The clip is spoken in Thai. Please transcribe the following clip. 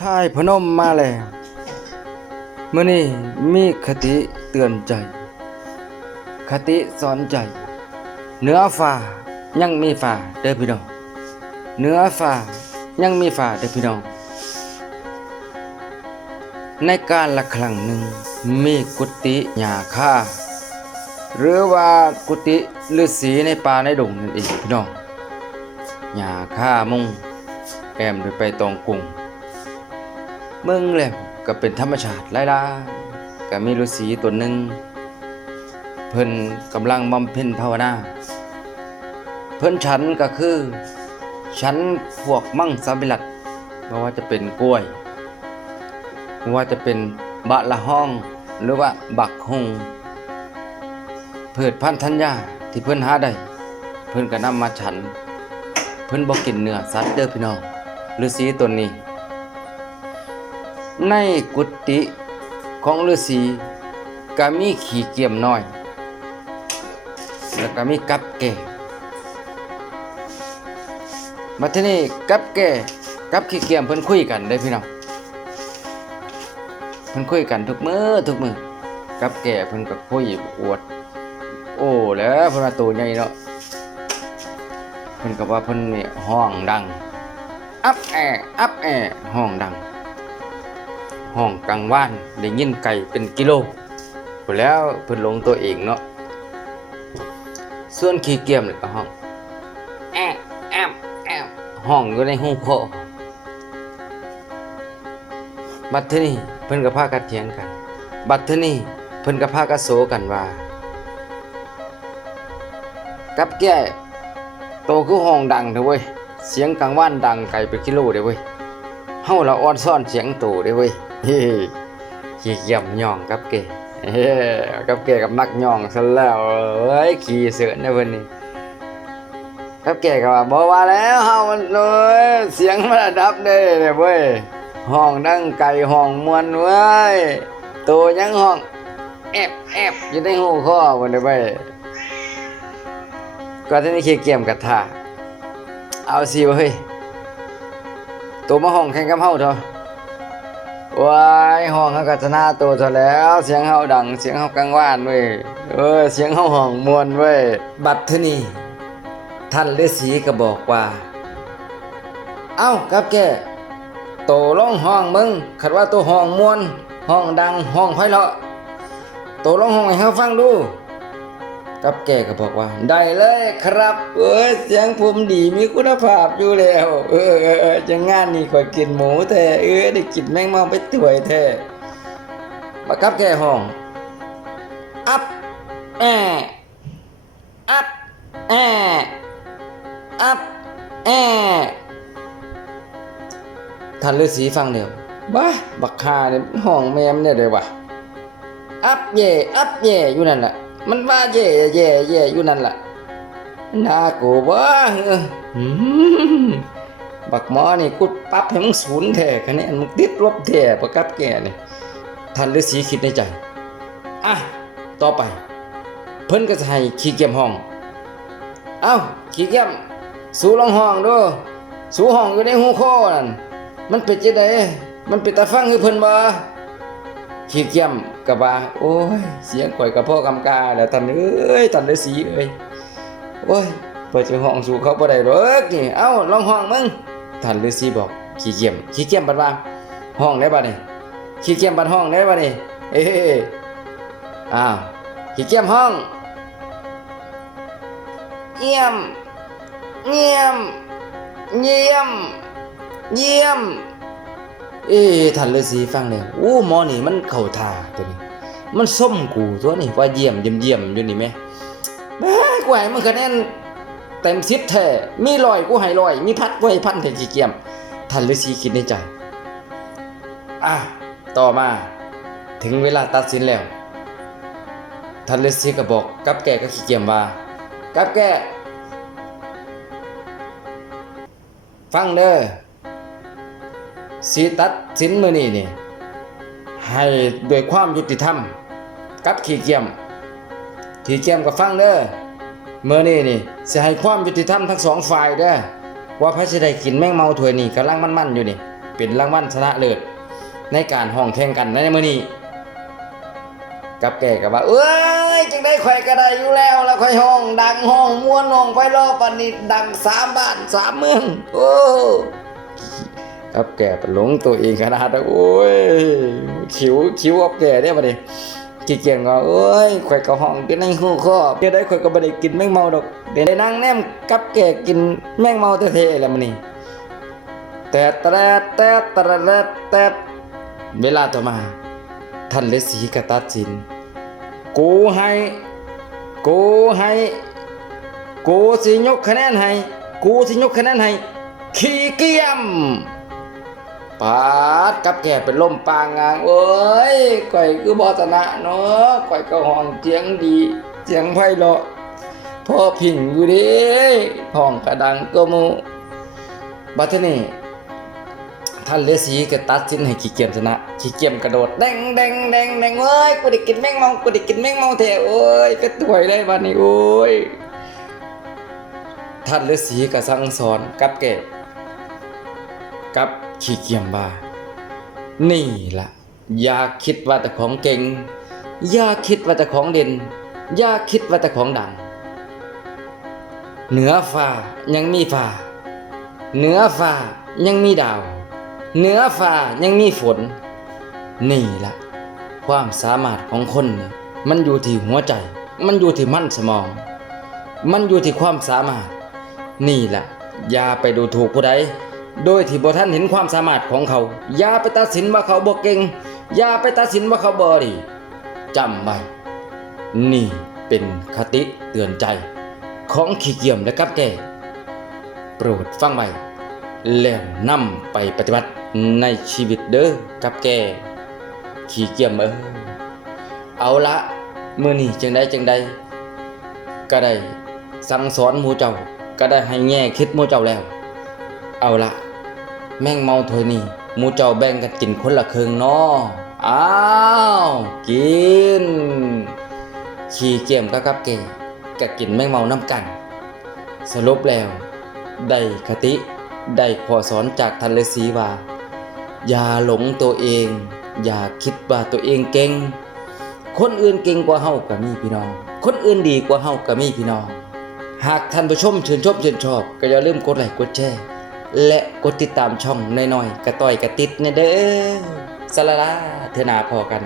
ชายพนมมาแล้วมื้อนี้มีคติเตือนใจ คติสอนใจเหนือฟ้ายังมีฟ้าเด้อพี่น้องเหนือฟ้ายังมีฟ้าเด้อพี่น้องในการละครั้งหนึ่งมีกุฏิหญ้าคาหรือว่ากุฏิฤาษีในป่าในดงนั่นเองพี่น้องหญ้าคามุงแอมด้วยไปตองกุงเบิ่งแล้วก็เป็นธรรมชาติหลายๆก็มีฤาษีตัวหนึ่งเพิ่นกำลังบำเพ็ญภาวนาเพิ่นฉันก็คือฉันพวกมังสวิรัติบ่ว่าจะเป็นกล้วยบ่ว่าจะเป็นบะละห้องหรือว่าบักฮงพืชพันธุ์ธัญญาที่เพิ่นหาได้เพิ่นก็นำมาฉันเพิ่นบ่กินเนื้อสัตว์เด้อพี่น้องฤาษีตนนี้ในกุฏิของฤาษีก็มีขี้เกียมน้อยแล้วก็มีกับแก่มาที่นี่กับแก่กับขี้เกียมเพิ่นคุยกันได้พี่น้องเพิ่นคุยกันทุกมื้อกับแก่เพิ่นก็คุยอวดโอ้แล้วเพิ่นว่าโตใหญ่เนาะเพิ่นก็ว่าเพิ่นนี่ห้องดังอับแอห้องดังห้องกลางวานได้ยินไก่เป็นกิโลพู้นแล้วเพิ่นลงตัวเองเนาะส่วนขี้เกียมนี่ก็ห้องแอบห้องอยู่ในหูคอบัดเทื่อนี้เพิ่นก็พากันเถียงกันบัดเทื่อนี้เพิ่นก็พากันโศกันว่ากับแก่โตคือห้องดังเด้อเว้ยเสียงกลางวานดังไกลเป็นกิโลเด้อเว้ยเฮาละอ่อนซ่อนเสียงโตเด้อเว้ยเฮ้ขี้เกียมย่องกับแก่กับแก่กับนักย่องซะแล้วเอ้ยขี้เสือในเพิ่นนี่กับแก่ก็ว่าบ่ว่าแล้วเฮามันเลยเสียงมันระดับเด้เว้ยห้องดังไกลห้องมวนเว้ยโตยังห้องแอบอยู่ในหูคอพุ่นเด้อเว้ยก็ทีนี้ขี้เกียมกะท่าเอาสิเว้ยโตมาห้องแข่งกับเฮาเถอะว้ายห้องเฮาก็ชนะโตเท่าแล้วเสียงเฮาดังเสียงเฮากลางวานเว้ยเสียงเฮาห้องม่วนเว้ยบัดเทื่อนี้ท่านฤาษีก็บอกว่าเอ้ากับแกโตร้องห้องมึงคันว่าโตห้องม่วนห้องดังห้องไพเราะโตร้องห้องให้เฮาฟังดูกับแกก็บอกว่าได้เลยครับเสียงผมดีมีคุณภาพอยู่แล้วจังงานนี้ข่อยกินหมูแท้ได้กินแมงเม่าไปถ้วยแท้มากับแกห้องอัพแออัพแออัพแอท่านฤาษีฟังเดียวบ้าบักคาเนี่ยห้องแมมเนี่ยเด้อวะอัพเย่อยู่นั่นแหละมันว่าเย่อยู่นั่นล่ะน่ากูบ่บักหมอนี่กูปรับให้มึงศูนย์แท้คะแนนมึงติดลบแท้บ่กับแกนี่ท่านฤาษีคิดในใจต่อไปเพิ่นก็จะให้ขี้เกียมห้องเอ้าขี้เกียมสู้ลองห้องดูสู้ห้องอยู่ในหูคอนั่นมันเป็นจังได๋มันเป็นตาฟังคือเพิ่นบ่ขี้เกียมก็ว่าโอ้ยเสียงข่อยก็พอกำกาแล้วท่านท่านฤาษีเอ้ยโอ้ยเปิดสิห้องสู่เขาบ่ได้ดอกนี่เอ้าลองห้องมึงท่านฤาษีบอกขี้เกียมบัดว่าห้องได้บัดนี้ขี้เกียมบัดห้องได้บัดนี้ขี้เกียมห้องเยี่ยมท่านฤาษีฟังแล้วหมอนี่มันเข้าท่าตัวนี้มันส้มกูตัวนี้ว่าเยี่ยมอยู่นี่แม่กูให้มึงคะแนนเต็ม10แท้มี100กูให้100มีพัดกูให้พันแท้ขี้เกียมท่านฤาษีคิดในใจต่อมาถึงเวลาตัดสินแล้วท่านฤาษีก็บอกกับแกก็ขี้เกียมว่ากับแกฟังเด้อสิตัดสินมื้อนี้นี่ให้ด้วยความยุติธรรมกับขี้เกียมก็ฟังเด้อมื้อนี้นี่สิให้ความยุติธรรมทั้งสองฝ่ายเด้อว่าไผสิได้กินแมงเม่าถ้วยนี้กำลังมันๆอยู่นี่ เป็นรางวัลชนะเลิศในการห้องแข่งกันในมื้อนี้กับแก่ก็ว่าเอ้ยจังได้ข่อยก็ได้อยู่แล้วข่อยห้องดังห้องม่วนห้องไพเราะปานนี้ดัง3บ้าน3เมืองโอ้กับแก่ไปหลงตัวเองขนาดโอ้ยคิวกับแก่เด้บัดนี้ขี้เกียจก็เอ้ยข่อยก็ห้องอยู่ในหูคอเดี๋ยวได้ข่อยก็บ่ได้กินแมงเมาดอกเดี๋ยวได้นั่งแนมกับแก่กินแมงเมาแท้ๆแล้วมื้อนี้แต่เวลาต่อมาท่านฤาษีก็ตัดสินกูสิยกคะแนนให้ขี้เกียมปาดกับแก่เป็นลมปางงางเอ้ยก่อยคือบ่ชนะเนาะก่อยก็ห้องเสียงดีเสียงไพเราะพอพิงอยู่เด้ห้องกระดังก็มูบัดนี้ท่านฤาษีก็ตัดสินให้ขี้เกียจชนะขี้เกียจกระโดดแดงเอ้ยกูได้กินแมงเมาแท้โอ้ยก็ถวยได้บัดนี้โอ้ยท่านฤาษีก็สั่งสอนกับแก่กับขี้เกียจว่านี่ล่ะอย่าคิดว่าแต่ของเก่งอย่าคิดว่าแต่ของเด่นอย่าคิดว่าแต่ของดังเหนือฟ้ายังมีฟ้าเหนือฟ้ายังมีดาวเหนือฟ้ายังมีฝนนี่ล่ะความสามารถของคนนี่มันอยู่ที่หัวใจมันอยู่ที่มันสมองมันอยู่ที่ความสามารถนี่ล่ะอย่าไปดูถูกผู้ใดโดยที่บ่ทันเห็นความสามารถของเขาอย่าไปตัดสินว่าเขาบ่เก่งอย่าไปตัดสินว่าเขาบ่ดีจำไว้นี่เป็นคติเตือนใจของขี้เกียจและกับแก่โปรดฟังไว้แล้วนำไปปฏิบัติในชีวิตเด้อกับแก่ขี้เกียจเอาละมื้อนี้จังใดก็ได้สั่งสอนหมู่เจ้าก็ได้ให้แง่คิดหมู่เจ้าแล้วเอาละแมงเมาถ้วยนี้หมู่เจ้าแบ่งกันกินคนละครึ่งเนาะอ้าวกินขี้เกียจกับแก่ก็กินแมงเมานำกันสรุปแล้วได้คติได้ข้อสอนจากท่านฤาษีว่าอย่าหลงตัวเองอย่าคิดว่าตัวเองเก่งคนอื่นเก่งกว่าเฮาก็มีพี่น้องคนอื่นดีกว่าเฮาก็มีพี่น้องหากท่านผู้ชมชื่นชอบก็อย่าลืมกดไลค์กดแชร์และกดติดตามช่องน้อยๆกระต้อยกระติดนะเด้อสลาลาเทอหนาพอกัน